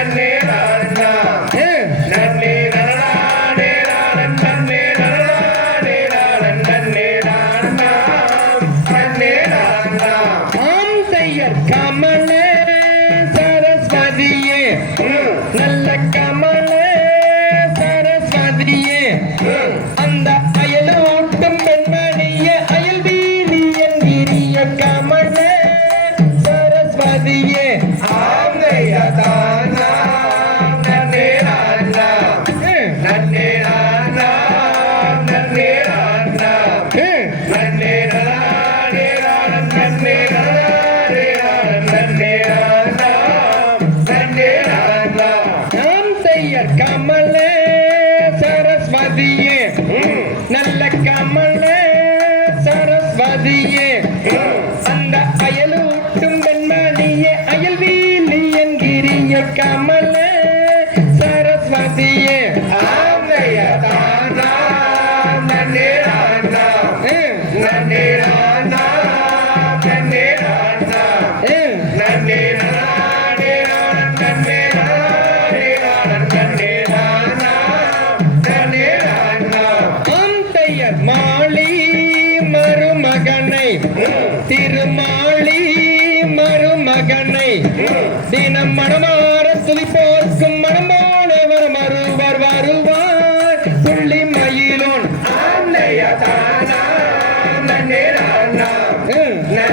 and then அகதியே அந்த அயலூட்டும் பெண்மணியே அயல்வீலி என்கிறிய கமல சரஸ்வதியே.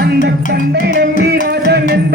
அந்த தந்தை நம்பி ராஜன் என்ப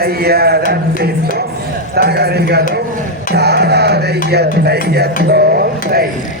దయ్యో తగరిగదు తాగదయ్య దయ్యతో దయ్య